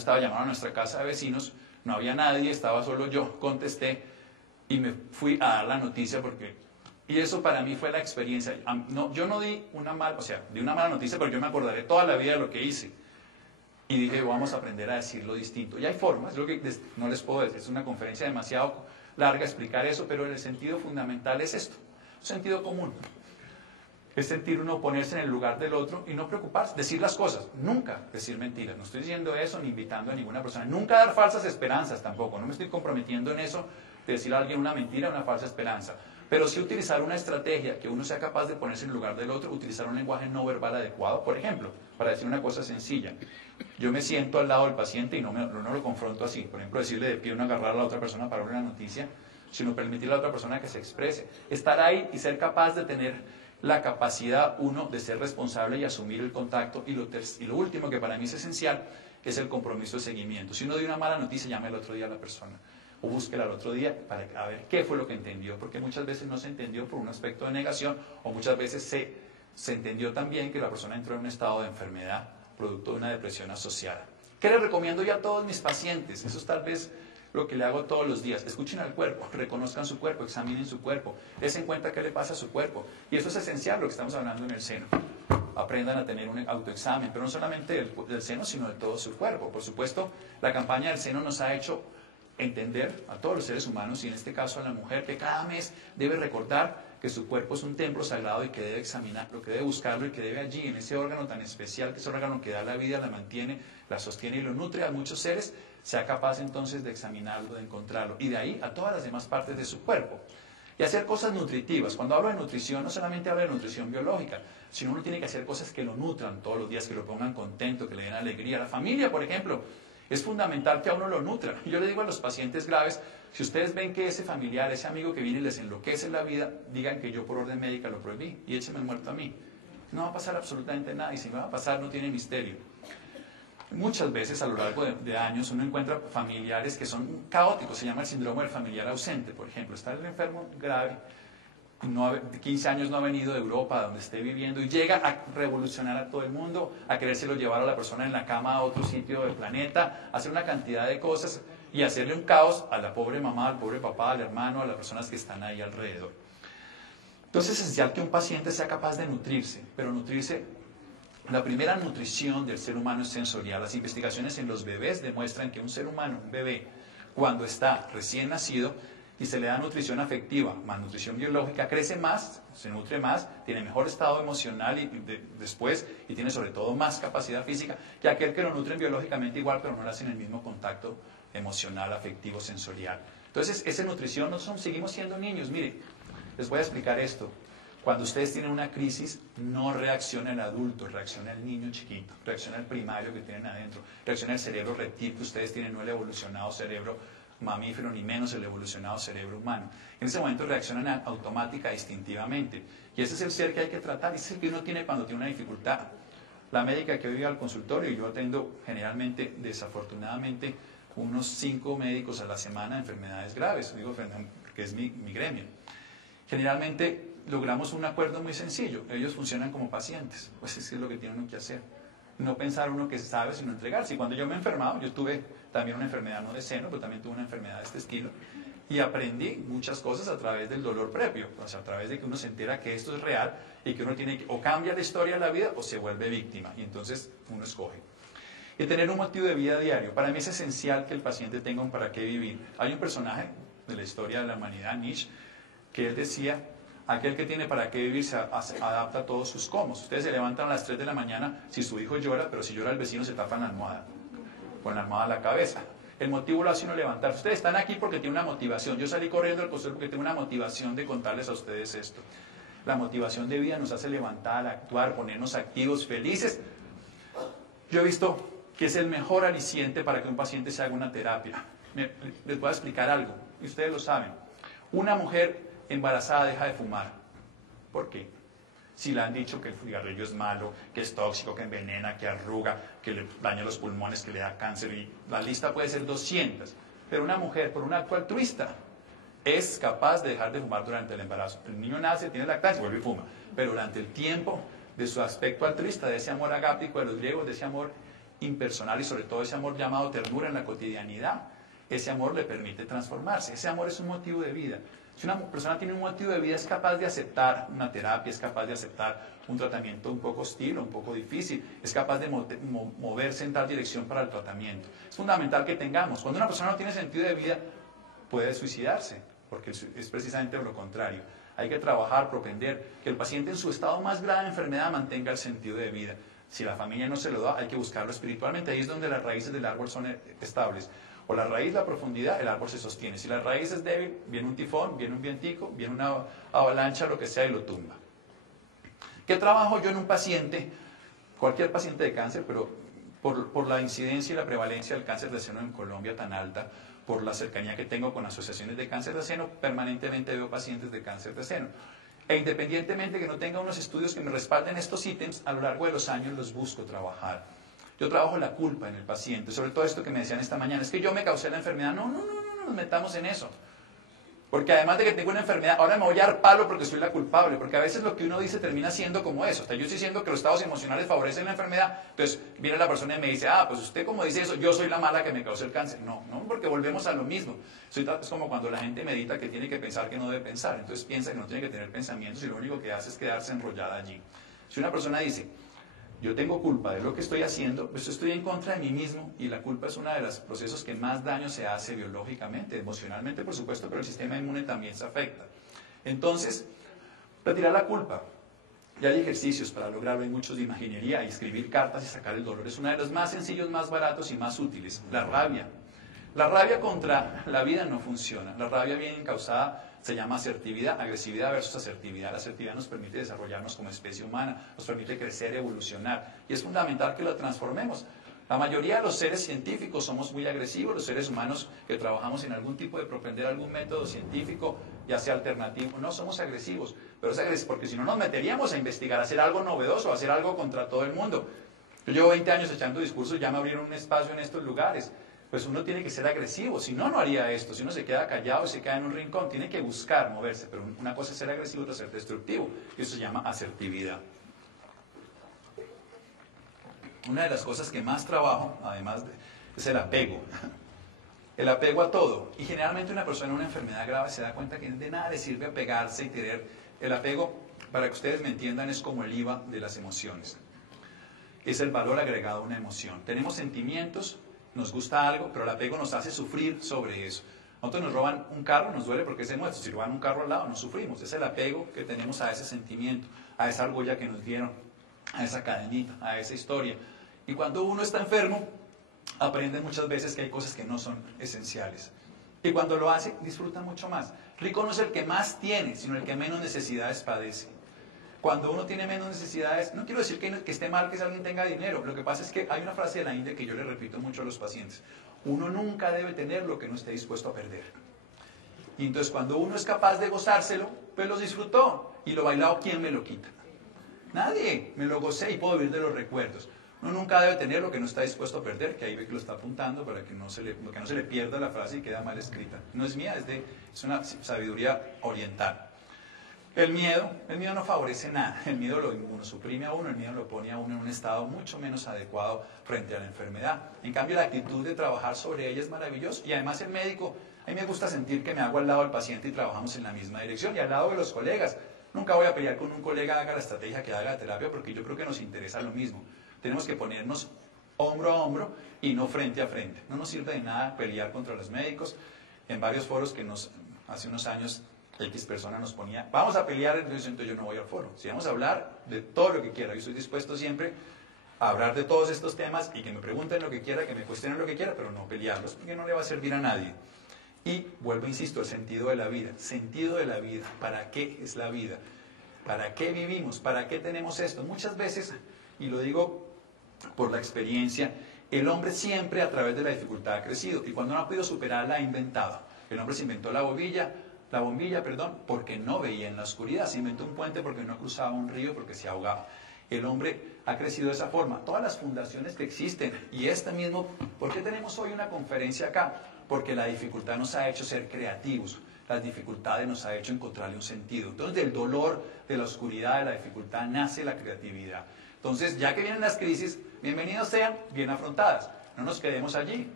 Estaba llamando a nuestra casa de vecinos, no había nadie, estaba solo yo, contesté y me fui a dar la noticia porque... Y eso para mí fue la experiencia. No, yo no di una mala, o sea, di una mala noticia, pero yo me acordaré toda la vida de lo que hice. Y dije, vamos a aprender a decirlo distinto. Y hay formas, lo que no les puedo decir, es una conferencia demasiado larga explicar eso, pero el sentido fundamental es esto, un sentido común. Es sentir uno ponerse en el lugar del otro y no preocuparse, decir las cosas, nunca decir mentiras. No estoy diciendo eso ni invitando a ninguna persona, nunca dar falsas esperanzas tampoco, no me estoy comprometiendo en eso de decir a alguien una mentira, una falsa esperanza. Pero sí utilizar una estrategia que uno sea capaz de ponerse en el lugar del otro, utilizar un lenguaje no verbal adecuado, por ejemplo, para decir una cosa sencilla. Yo me siento al lado del paciente y no lo confronto así. Por ejemplo, decirle de pie no agarrar a la otra persona para una noticia, sino permitirle a la otra persona que se exprese. Estar ahí y ser capaz de tener la capacidad, uno, de ser responsable y asumir el contacto. Y lo último, que para mí es esencial, es el compromiso de seguimiento. Si uno dio una mala noticia, llame el otro día a la persona. O búsquela al otro día para ver qué fue lo que entendió. Porque muchas veces no se entendió por un aspecto de negación, o muchas veces se entendió también que la persona entró en un estado de enfermedad, producto de una depresión asociada. ¿Qué les recomiendo yo a todos mis pacientes? Eso es tal vez lo que le hago todos los días. Escuchen al cuerpo, reconozcan su cuerpo, examinen su cuerpo, des en cuenta qué le pasa a su cuerpo. Y eso es esencial, lo que estamos hablando en el seno. Aprendan a tener un autoexamen, pero no solamente del seno, sino de todo su cuerpo. Por supuesto, la campaña del seno nos ha hecho entender a todos los seres humanos, y en este caso a la mujer, que cada mes debe recordar que su cuerpo es un templo sagrado y que debe examinarlo, que debe buscarlo y que debe allí, en ese órgano tan especial, que es el órgano que da la vida, la mantiene, la sostiene y lo nutre a muchos seres, sea capaz entonces de examinarlo, de encontrarlo, y de ahí a todas las demás partes de su cuerpo. Y hacer cosas nutritivas. Cuando hablo de nutrición, no solamente hablo de nutrición biológica, sino uno tiene que hacer cosas que lo nutran todos los días, que lo pongan contento, que le den alegría. La familia, por ejemplo, es fundamental que a uno lo nutran. Y yo le digo a los pacientes graves, si ustedes ven que ese familiar, ese amigo que viene y les enloquece la vida, digan que yo por orden médica lo prohibí y échenme el muerto a mí. No va a pasar absolutamente nada, y si me va a pasar no tiene misterio. Muchas veces a lo largo de años uno encuentra familiares que son caóticos, se llama el síndrome del familiar ausente, por ejemplo. Está el enfermo grave, de 15 años no ha venido de Europa, donde esté viviendo, y llega a revolucionar a todo el mundo, a querérselo llevar a la persona en la cama a otro sitio del planeta, a hacer una cantidad de cosas y hacerle un caos a la pobre mamá, al pobre papá, al hermano, a las personas que están ahí alrededor. Entonces es esencial que un paciente sea capaz de nutrirse, pero nutrirse... La primera nutrición del ser humano es sensorial. Las investigaciones en los bebés demuestran que un ser humano, un bebé, cuando está recién nacido y se le da nutrición afectiva, más nutrición biológica, crece más, se nutre más, tiene mejor estado emocional después, y tiene sobre todo más capacidad física que aquel que lo nutren biológicamente igual, pero no le hacen el mismo contacto emocional, afectivo, sensorial. Entonces, esa nutrición, seguimos siendo niños. Mire, les voy a explicar esto. Cuando ustedes tienen una crisis, no reacciona el adulto, reacciona el niño chiquito, reacciona el primario que tienen adentro, reacciona el cerebro reptil que ustedes tienen, no el evolucionado cerebro mamífero, ni menos el evolucionado cerebro humano. En ese momento reaccionan automática, instintivamente. Y ese es el ser que hay que tratar, ese es el que uno tiene cuando tiene una dificultad. La médica que hoy va al consultorio, y yo atendo generalmente, desafortunadamente, unos 5 médicos a la semana de enfermedades graves, digo porque es mi gremio. Generalmente logramos un acuerdo muy sencillo, ellos funcionan como pacientes, pues es lo que tiene uno que hacer. No pensar uno que sabe, sino entregarse. Y cuando yo me he enfermado, yo tuve también una enfermedad no de seno, pero también tuve una enfermedad de este estilo, y aprendí muchas cosas a través del dolor previo, o sea, a través de que uno se entera que esto es real y que uno tiene que, o cambia la historia de la vida o se vuelve víctima, y entonces uno escoge. Y tener un motivo de vida diario. Para mí es esencial que el paciente tenga un para qué vivir. Hay un personaje de la historia de la humanidad, Nietzsche, que él decía: aquel que tiene para qué vivir se adapta a todos sus cómo. Ustedes se levantan a las 3 de la mañana si su hijo llora, pero si llora el vecino se tapa en la almohada, con la almohada a la cabeza. El motivo lo hace uno levantar. Ustedes están aquí porque tienen una motivación. Yo salí corriendo al consultorio porque tengo una motivación de contarles a ustedes esto. La motivación de vida nos hace levantar, actuar, ponernos activos, felices. Yo he visto que es el mejor aliciente para que un paciente se haga una terapia. Les voy a explicar algo, y ustedes lo saben. Una mujer embarazada deja de fumar. ¿Por qué? Si le han dicho que el cigarrillo es malo, que es tóxico, que envenena, que arruga, que le daña los pulmones, que le da cáncer, y la lista puede ser 200. Pero una mujer, por un acto altruista, es capaz de dejar de fumar durante el embarazo. El niño nace, tiene lactancia, vuelve y fuma. Pero durante el tiempo de su aspecto altruista, de ese amor agápico de los griegos, de ese amor impersonal y sobre todo ese amor llamado ternura en la cotidianidad, ese amor le permite transformarse. Ese amor es un motivo de vida. Si una persona tiene un motivo de vida, es capaz de aceptar una terapia, es capaz de aceptar un tratamiento un poco hostil, un poco difícil, es capaz de moverse en tal dirección para el tratamiento. Es fundamental que tengamos. Cuando una persona no tiene sentido de vida, puede suicidarse, porque es precisamente lo contrario. Hay que trabajar, propender, que el paciente en su estado más grave de enfermedad mantenga el sentido de vida. Si la familia no se lo da, hay que buscarlo espiritualmente. Ahí es donde las raíces del árbol son estables. O la raíz, la profundidad, el árbol se sostiene. Si la raíz es débil, viene un tifón, viene un vientico, viene una avalancha, lo que sea, y lo tumba. ¿Qué trabajo yo en un paciente? Cualquier paciente de cáncer, pero por la incidencia y la prevalencia del cáncer de seno en Colombia tan alta, por la cercanía que tengo con asociaciones de cáncer de seno, permanentemente veo pacientes de cáncer de seno. E independientemente que no tenga unos estudios que me respalden estos ítems, a lo largo de los años los busco trabajar. Yo trabajo la culpa en el paciente, sobre todo esto que me decían esta mañana, es que yo me causé la enfermedad. No nos metamos en eso. Porque además de que tengo una enfermedad, ahora me voy a dar palo porque soy la culpable, porque a veces lo que uno dice termina siendo como eso. O sea, yo estoy diciendo que los estados emocionales favorecen la enfermedad, entonces viene la persona y me dice, pues usted como dice eso, yo soy la mala que me causó el cáncer. No, porque volvemos a lo mismo. Es como cuando la gente medita que tiene que pensar que no debe pensar, entonces piensa que no tiene que tener pensamientos y lo único que hace es quedarse enrollada allí. Si una persona dice, yo tengo culpa de lo que estoy haciendo, pues estoy en contra de mí mismo, y la culpa es uno de los procesos que más daño se hace biológicamente, emocionalmente por supuesto, pero el sistema inmune también se afecta. Entonces, retirar la culpa. Ya hay ejercicios para lograrlo, hay muchos de imaginería, y escribir cartas y sacar el dolor es uno de los más sencillos, más baratos y más útiles. La rabia. La rabia contra la vida no funciona. La rabia bien encausada se llama asertividad, agresividad versus asertividad. La asertividad nos permite desarrollarnos como especie humana, nos permite crecer, evolucionar, y es fundamental que lo transformemos. La mayoría de los seres científicos somos muy agresivos, los seres humanos que trabajamos en algún tipo de propender algún método científico, ya sea alternativo, no somos agresivos, pero es agresivo porque si no nos meteríamos a investigar, a hacer algo novedoso, a hacer algo contra todo el mundo. Yo llevo 20 años echando discursos, ya me abrieron un espacio en estos lugares. Pues uno tiene que ser agresivo, si no, no haría esto. Si uno se queda callado y se queda en un rincón, tiene que buscar moverse, pero una cosa es ser agresivo y otra ser destructivo, y eso se llama asertividad. Una de las cosas que más trabajo, además, es el apego. El apego a todo. Y generalmente una persona en una enfermedad grave se da cuenta que de nada le sirve apegarse y tener. El apego, para que ustedes me entiendan, es como el IVA de las emociones. Es el valor agregado a una emoción. Tenemos sentimientos, nos gusta algo, pero el apego nos hace sufrir sobre eso. Nosotros nos roban un carro, nos duele porque es de nuestro. Si roban un carro al lado, nos sufrimos. Es el apego que tenemos a ese sentimiento, a esa argolla que nos dieron, a esa cadenita, a esa historia. Y cuando uno está enfermo, aprende muchas veces que hay cosas que no son esenciales. Y cuando lo hace, disfruta mucho más. Rico no es el que más tiene, sino el que menos necesidades padece. Cuando uno tiene menos necesidades, no quiero decir que esté mal que alguien tenga dinero, lo que pasa es que hay una frase de la India que yo le repito mucho a los pacientes: uno nunca debe tener lo que no esté dispuesto a perder. Y entonces cuando uno es capaz de gozárselo, pues lo disfrutó, y lo bailado, ¿quién me lo quita? Nadie. Me lo gocé y puedo vivir de los recuerdos. Uno nunca debe tener lo que no está dispuesto a perder, que ahí ve que lo está apuntando para que no se le pierda la frase y queda mal escrita. No es mía, es una sabiduría oriental. El miedo no favorece nada. El miedo lo inmunosuprime a uno, el miedo lo pone a uno en un estado mucho menos adecuado frente a la enfermedad. En cambio, la actitud de trabajar sobre ella es maravillosa. Y además el médico, a mí me gusta sentir que me hago al lado del paciente y trabajamos en la misma dirección, y al lado de los colegas. Nunca voy a pelear con un colega, haga la estrategia que haga la terapia, porque yo creo que nos interesa lo mismo. Tenemos que ponernos hombro a hombro y no frente a frente. No nos sirve de nada pelear contra los médicos. En varios foros que hace unos años X persona nos ponía, vamos a pelear, entonces yo no voy al foro. Si vamos a hablar de todo lo que quiera, yo estoy dispuesto siempre a hablar de todos estos temas y que me pregunten lo que quiera, que me cuestionen lo que quiera, pero no pelearlos, porque no le va a servir a nadie. Y vuelvo, insisto, el sentido de la vida. Sentido de la vida. ¿Para qué es la vida? ¿Para qué vivimos? ¿Para qué tenemos esto? Muchas veces, y lo digo por la experiencia, el hombre siempre a través de la dificultad ha crecido, y cuando no ha podido superarla ha inventado. El hombre se inventó la bombilla, porque no veía en la oscuridad. Se inventó un puente porque no cruzaba un río, porque se ahogaba. El hombre ha crecido de esa forma. Todas las fundaciones que existen, y esta mismo, ¿por qué tenemos hoy una conferencia acá? Porque la dificultad nos ha hecho ser creativos. Las dificultades nos ha hecho encontrarle un sentido. Entonces, del dolor, de la oscuridad, de la dificultad, nace la creatividad. Entonces, ya que vienen las crisis, bienvenidos sean, bien afrontadas. No nos quedemos allí.